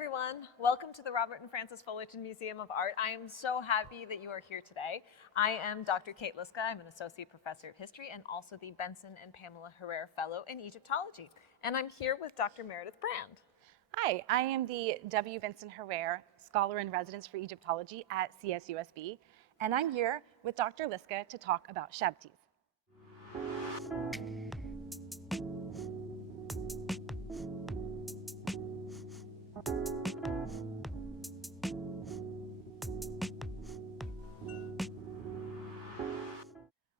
everyone. Welcome to the Robert and Frances Fullerton Museum of Art. I am so happy that you are here today. I am Dr. Kate Liszka. I'm an Associate Professor of History and also the Benson and Pamela Herrera Fellow in Egyptology. And I'm here with Dr. Meredith Brand. Hi, I am the W. Vincent Herrera Scholar in Residence for Egyptology at CSUSB, and I'm here with Dr. Liszka to talk about shabtis.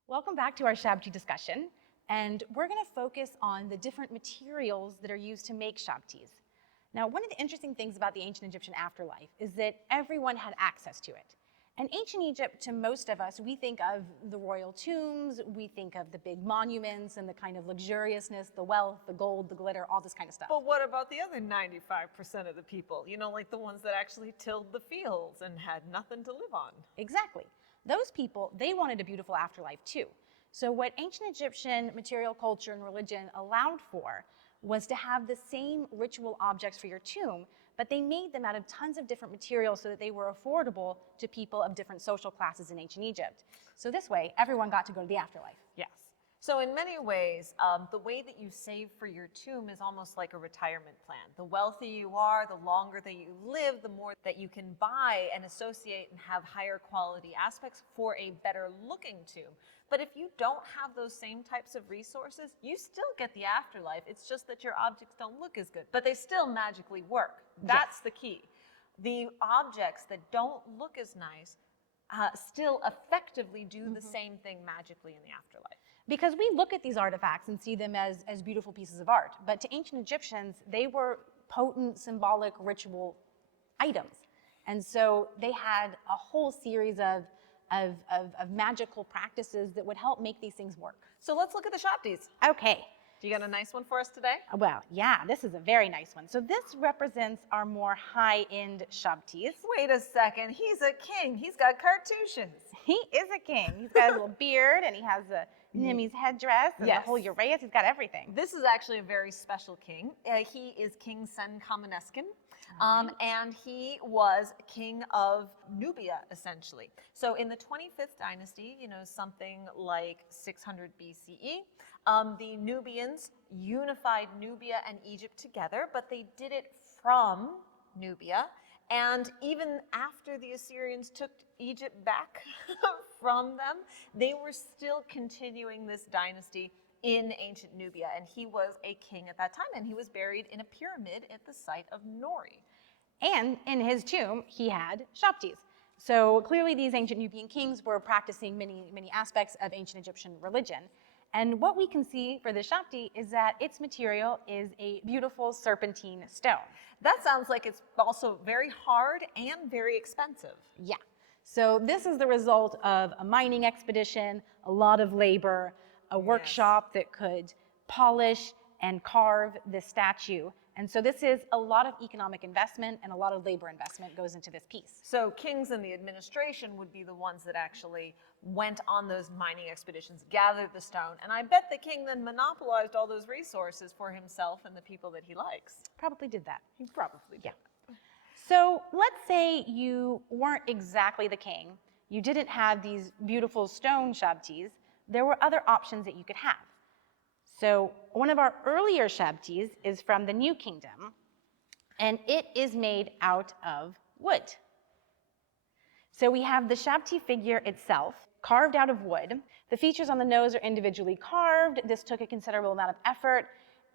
Welcome back to our shabti discussion, and we're going to focus on the different materials that are used to make shabtis. Now, one of the interesting things about the ancient Egyptian afterlife is that everyone had access to it. In ancient Egypt, to most of us, we think of the royal tombs, we think of the big monuments and the kind of luxuriousness, the wealth, the gold, the glitter, all this kind of stuff. But what about the other 95% of the people? You know, like the ones that actually tilled the fields and had nothing to live on. Exactly. Those people, they wanted a beautiful afterlife too. So what ancient Egyptian material culture and religion allowed for was to have the same ritual objects for your tomb, but they made them out of tons of different materials so that they were affordable to people of different social classes in ancient Egypt. So this way, everyone got to go to the afterlife. Yes. So in many ways, the way that you save for your tomb is almost like a retirement plan. The wealthier you are, the longer that you live, the more that you can buy and associate and have higher quality aspects for a better looking tomb. But if you don't have those same types of resources, you still get the afterlife. It's just that your objects don't look as good, but they still magically work. That's the key. The objects that don't look as nice still effectively do the same thing magically in the afterlife. Because we look at these artifacts and see them as beautiful pieces of art, but to ancient Egyptians, they were potent, symbolic, ritual items. And so they had a whole series of magical practices that would help make these things work. So let's look at the shabtis. Okay. Do you got a nice one for us today? Well, yeah, this is a very nice one. So this represents our more high-end shabtis. Wait a second, he's a king. He's got cartouches. He is a king. He's got a little beard, and he has a Nimi's headdress, and the whole uraeus. He's got everything. This is actually a very special king. He is King Senkameneskin. And he was king of Nubia, essentially. So in the 25th dynasty, you know, something like 600 BCE, the Nubians unified Nubia and Egypt together, but they did it from Nubia. And even after the Assyrians took Egypt back from them, they were still continuing this dynasty in ancient Nubia, and he was a king at that time, and he was buried in a pyramid at the site of Nori. And in his tomb, he had shabtis. So clearly these ancient Nubian kings were practicing many aspects of ancient Egyptian religion. And what we can see for the shabti is that its material is a beautiful serpentine stone. That sounds like it's also very hard and very expensive. Yeah. So this is the result of a mining expedition, a lot of labor, a workshop that could polish and carve this statue. And so this is a lot of economic investment and a lot of labor investment goes into this piece. So kings and the administration would be the ones that actually went on those mining expeditions, gathered the stone, and I bet the king then monopolized all those resources for himself and the people that he likes. Probably did that. He probably did. Yeah. So let's say you weren't exactly the king. You didn't have these beautiful stone shabtis. There were other options that you could have. So one of our earlier shabtis is from the New Kingdom, and it is made out of wood. So we have the shabti figure itself, carved out of wood. The features on the nose are individually carved. This took a considerable amount of effort,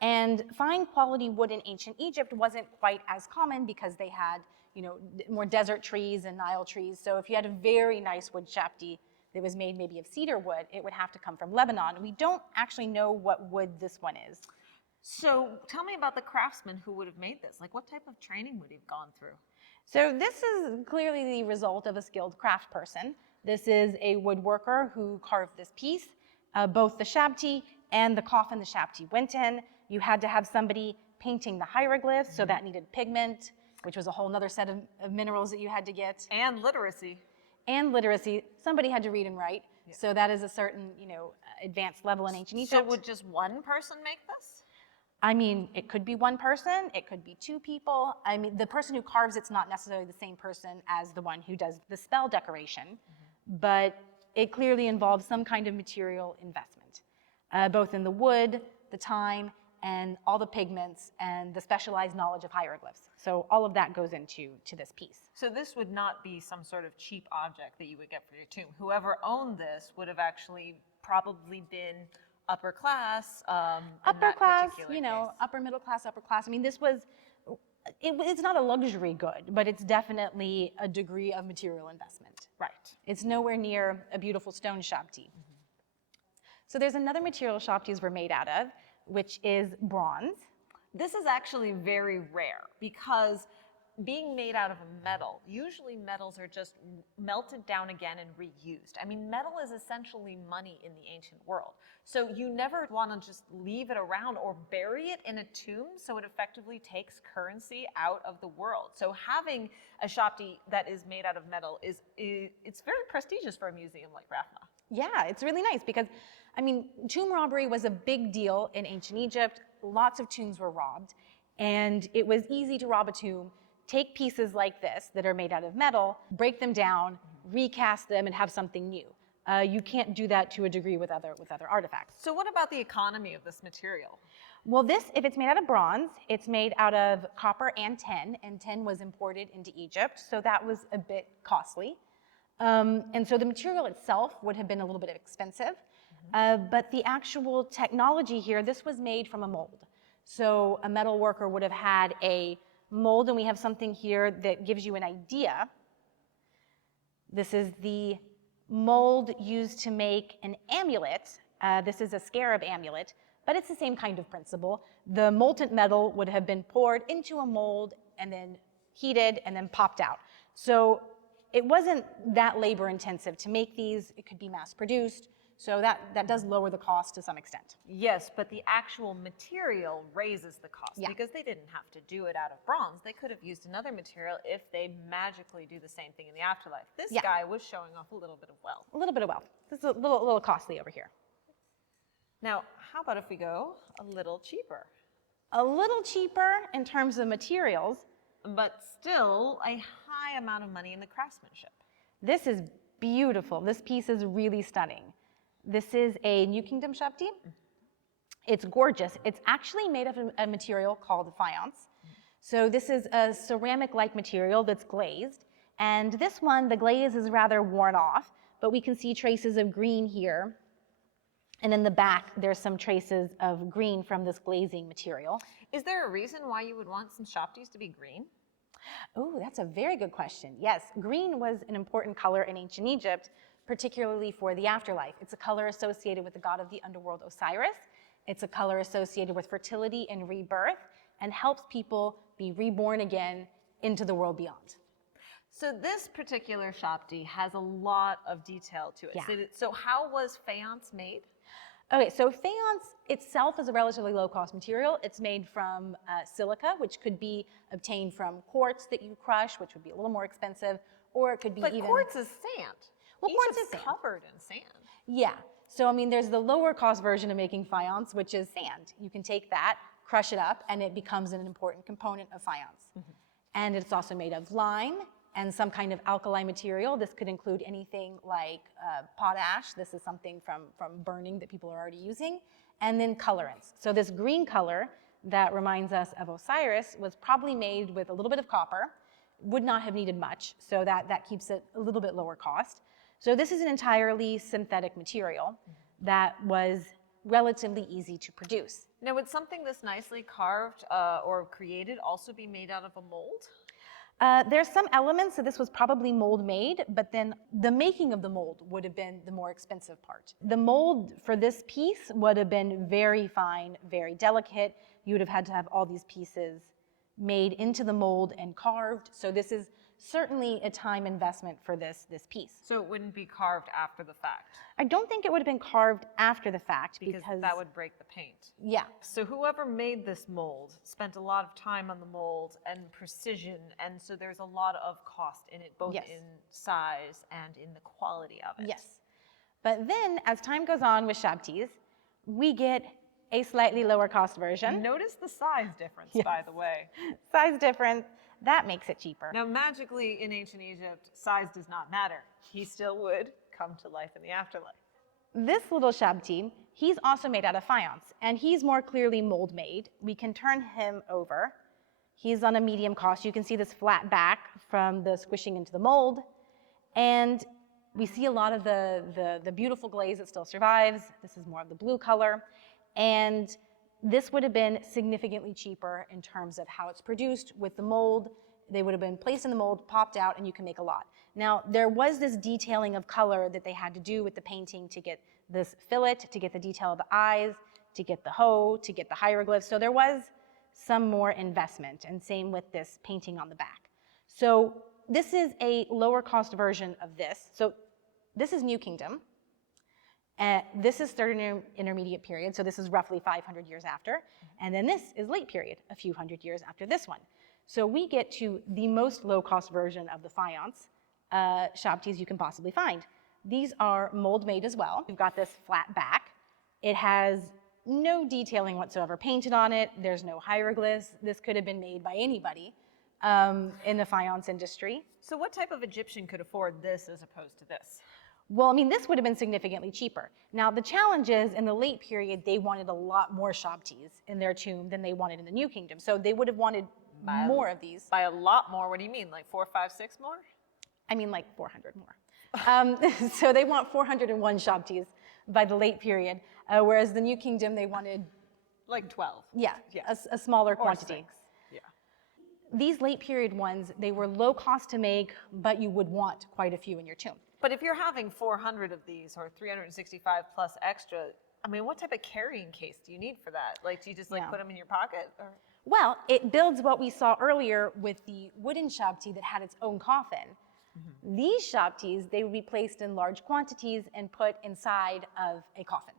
and fine quality wood in ancient Egypt wasn't quite as common because they had, you know, more desert trees and Nile trees. So if you had a very nice wood shabti that was made maybe of cedar wood, it would have to come from Lebanon. We don't actually know what wood this one is. So tell me about the craftsman who would have made this. Like, what type of training would he have gone through? So this is clearly the result of a skilled craft person. This is a woodworker who carved this piece. Both the shabti and the coffin the shabti went in. You had to have somebody painting the hieroglyphs, so that needed pigment, which was a whole other set of minerals that you had to get. And literacy. And literacy. Somebody had to read and write. Yeah. So that is a certain, you know, advanced level in ancient Egypt. So would just one person make this? I mean, it could be one person, it could be two people. I mean, the person who carves it's not necessarily the same person as the one who does the spell decoration, but it clearly involves some kind of material investment, both in the wood, the time, and all the pigments and the specialized knowledge of hieroglyphs. So all of that goes into this piece. So this would not be some sort of cheap object that you would get for your tomb. Whoever owned this would have actually probably been upper class. Upper class, you know, upper middle class, upper class. I mean, this was, it's not a luxury good, but it's definitely a degree of material investment. Right. It's nowhere near a beautiful stone shabti. So there's another material shabtis were made out of, which is bronze. This is actually very rare because being made out of a metal, usually metals are just melted down again and reused. I mean, metal is essentially money in the ancient world. So you never want to just leave it around or bury it in a tomb, so it effectively takes currency out of the world. So having a shabti that is made out of metal it's very prestigious for a museum like RAFMA. Yeah, it's really nice because, I mean, tomb robbery was a big deal in ancient Egypt. Lots of tombs were robbed, and it was easy to rob a tomb, take pieces like this that are made out of metal, break them down, recast them, and have something new. You can't do that to a degree with other artifacts. So what about the economy of this material? Well, this, if it's made out of bronze, it's made out of copper and tin was imported into Egypt, so that was a bit costly. And so the material itself would have been a little bit expensive, but the actual technology here, this was made from a mold. So a metal worker would have had a mold, and we have something here that gives you an idea. This is the mold used to make an amulet. This is a scarab amulet, but it's the same kind of principle. The molten metal would have been poured into a mold and then heated and then popped out. So it wasn't that labor intensive to make these. It could be mass produced. So that does lower the cost to some extent. Yes, but the actual material raises the cost because they didn't have to do it out of bronze. They could have used another material if they magically do the same thing in the afterlife. This guy was showing off a little bit of wealth. A little bit of wealth. This is a little costly over here. Now, how about if we go a little cheaper? A little cheaper in terms of materials. But still a high amount of money in the craftsmanship. This is beautiful. This piece is really stunning. This is a New Kingdom shabti. It's gorgeous. It's actually made of a material called faience. So this is a ceramic-like material that's glazed. And this one, the glaze is rather worn off, but we can see traces of green here. And in the back, there's some traces of green from this glazing material. Is there a reason why you would want some shabtis to be green? Oh, that's a very good question. Yes, green was an important color in ancient Egypt, particularly for the afterlife. It's a color associated with the god of the underworld, Osiris. It's a color associated with fertility and rebirth, and helps people be reborn again into the world beyond. So this particular shabti has a lot of detail to it. Yeah. So how was faience made? Okay, so faience itself is a relatively low-cost material. It's made from silica, which could be obtained from quartz that you crush, which would be a little more expensive, or it could be But even... quartz is sand. Well, quartz Egypt's is sand. covered in sand. Yeah, so I mean, there's the lower-cost version of making faience, which is sand. You can take that, crush it up, and it becomes an important component of faience. And it's also made of lime and some kind of alkali material. This could include anything like potash. This is something from burning that people are already using. And then colorants. So this green color that reminds us of Osiris was probably made with a little bit of copper, would not have needed much, so that keeps it a little bit lower cost. So this is an entirely synthetic material that was relatively easy to produce. Now, would something this nicely carved or created also be made out of a mold? There's some elements, so this was probably mold made, but then the making of the mold would have been the more expensive part. The mold for this piece would have been very fine, very delicate. You would have had to have all these pieces made into the mold and carved. So this is certainly a time investment for this piece. So it wouldn't be carved after the fact? I don't think it would have been carved after the fact because that would break the paint. Yeah. So whoever made this mold spent a lot of time on the mold and precision, and so there's a lot of cost in it, both in size and in the quality of it. Yes. But then, as time goes on with shabtis, we get a slightly lower cost version. Notice the size difference, by the way. Size difference, that makes it cheaper. Now, magically in ancient Egypt, size does not matter. He still would come to life in the afterlife. This little Shabti, he's also made out of faience, and he's more clearly mold made. We can turn him over. He's on a medium cost. You can see this flat back from the squishing into the mold. And we see a lot of the beautiful glaze that still survives. This is more of the blue color. And this would have been significantly cheaper in terms of how it's produced with the mold. They would have been placed in the mold, popped out, and you can make a lot. Now, there was this detailing of color that they had to do with the painting to get this fillet, to get the detail of the eyes, to get the hoe, to get the hieroglyphs. So there was some more investment, and same with this painting on the back. So this is a lower cost version of this. So this is New Kingdom. This is Third Intermediate Period, so this is roughly 500 years after. And then this is Late Period, a few hundred years after this one. So we get to the most low-cost version of the faience Shabtis you can possibly find. These are mold-made as well. You've got this flat back. It has no detailing whatsoever painted on it. There's no hieroglyphs. This could have been made by anybody in the faience industry. So what type of Egyptian could afford this as opposed to this? Well, I mean, this would have been significantly cheaper. Now, the challenge is, in the Late Period, they wanted a lot more Shabtis in their tomb than they wanted in the New Kingdom. So they would have wanted more of these. By a lot more? What do you mean, like 4, 5, 6 more? I mean, like 400 more. So they want 401 Shabtis by the Late Period, whereas the New Kingdom, they wanted... Like 12. Yeah, a smaller quantity. 6. Yeah. These Late Period ones, they were low cost to make, but you would want quite a few in your tomb. But if you're having 400 of these or 365 plus extra, I mean, what type of carrying case do you need for that? Like, do you just put them in your pocket? Or? Well, it builds what we saw earlier with the wooden Shabti that had its own coffin. Mm-hmm. These Shabtis, they would be placed in large quantities and put inside of a coffin.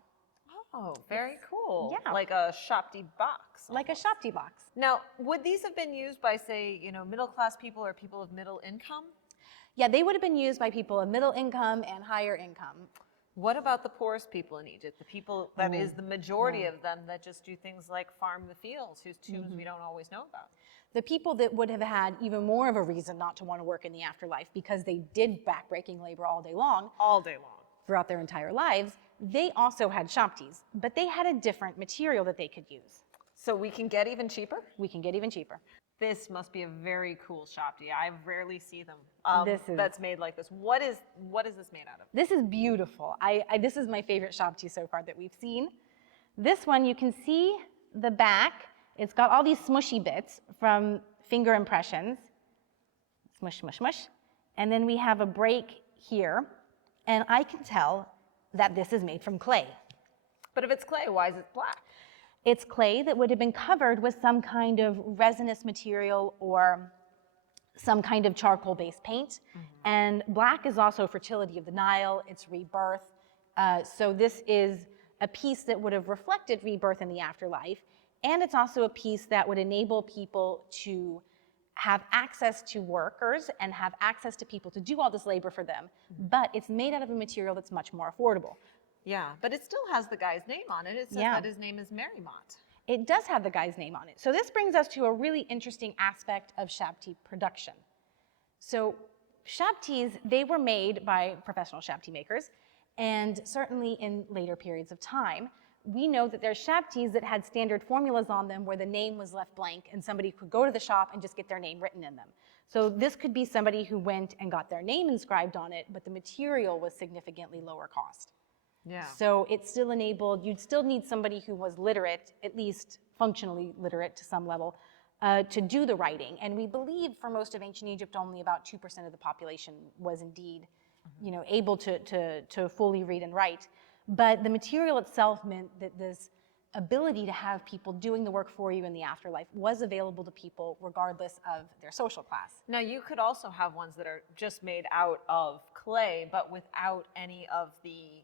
Oh, very cool. Yeah. Like a Shabti box. Like a Shabti box. Now, would these have been used by, say, middle-class people or people of middle income? Yeah, they would have been used by people of middle income and higher income. What about the poorest people in Egypt? The people that is the majority of them that just do things like farm the fields, whose tombs we don't always know about. The people that would have had even more of a reason not to want to work in the afterlife because they did backbreaking labor all day long. All day long. Throughout their entire lives, they also had Shabtis, but they had a different material that they could use. So we can get even cheaper? We can get even cheaper. This must be a very cool Shabti. I rarely see them that's made like this. What is this made out of? This is beautiful. This is my favorite Shabti so far that we've seen. This one, you can see the back. It's got all these smushy bits from finger impressions. Smush, smush, smush. And then we have a break here. And I can tell that this is made from clay. But if it's clay, why is it black? It's clay that would have been covered with some kind of resinous material or some kind of charcoal-based paint. And black is also fertility of the Nile, it's rebirth. So this is a piece that would have reflected rebirth in the afterlife. And it's also a piece that would enable people to have access to workers and have access to people to do all this labor for them. But it's made out of a material that's much more affordable. Yeah, but it still has the guy's name on it. It says that his name is Merimont. It does have the guy's name on it. So this brings us to a really interesting aspect of Shabti production. So Shabtis, they were made by professional Shabti makers, and certainly in later periods of time, we know that there's Shabtis that had standard formulas on them where the name was left blank and somebody could go to the shop and just get their name written in them. So this could be somebody who went and got their name inscribed on it, but the material was significantly lower cost. Yeah. So it still enabled, you'd still need somebody who was literate, at least functionally literate to some level, to do the writing. And we believe for most of ancient Egypt, only about 2% of the population was indeed, able to fully read and write. But the material itself meant that this ability to have people doing the work for you in the afterlife was available to people regardless of their social class. Now you could also have ones that are just made out of clay, but without any of the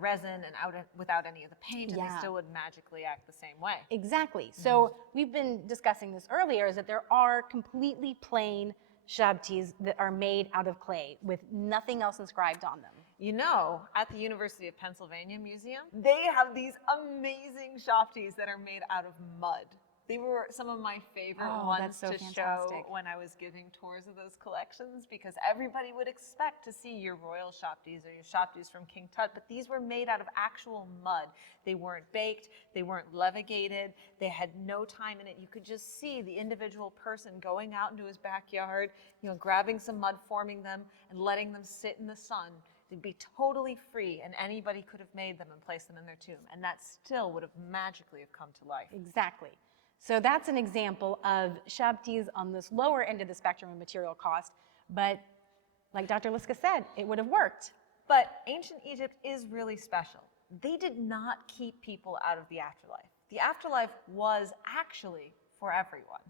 resin and without any of the paint, and they still would magically act the same way. Exactly. So we've been discussing this earlier, is that there are completely plain Shabtis that are made out of clay with nothing else inscribed on them. You know, at the University of Pennsylvania Museum, they have these amazing shabtis that are made out of mud. They were some of my favorite Oh, ones that's so to show fantastic. when I was giving tours of those collections, because everybody would expect to see your royal shabtis or your shabtis from King Tut, but these were made out of actual mud. They weren't baked, they weren't levigated, they had no time in it. You could just see the individual person going out into his backyard, grabbing some mud, forming them, and letting them sit in the sun. They'd be totally free, and anybody could have made them and placed them in their tomb, and that still would have magically have come to life. Exactly. So that's an example of shabtis on this lower end of the spectrum of material cost, but like Dr. Liszka said, it would have worked. But ancient Egypt is really special. They did not keep people out of the afterlife. The afterlife was actually for everyone.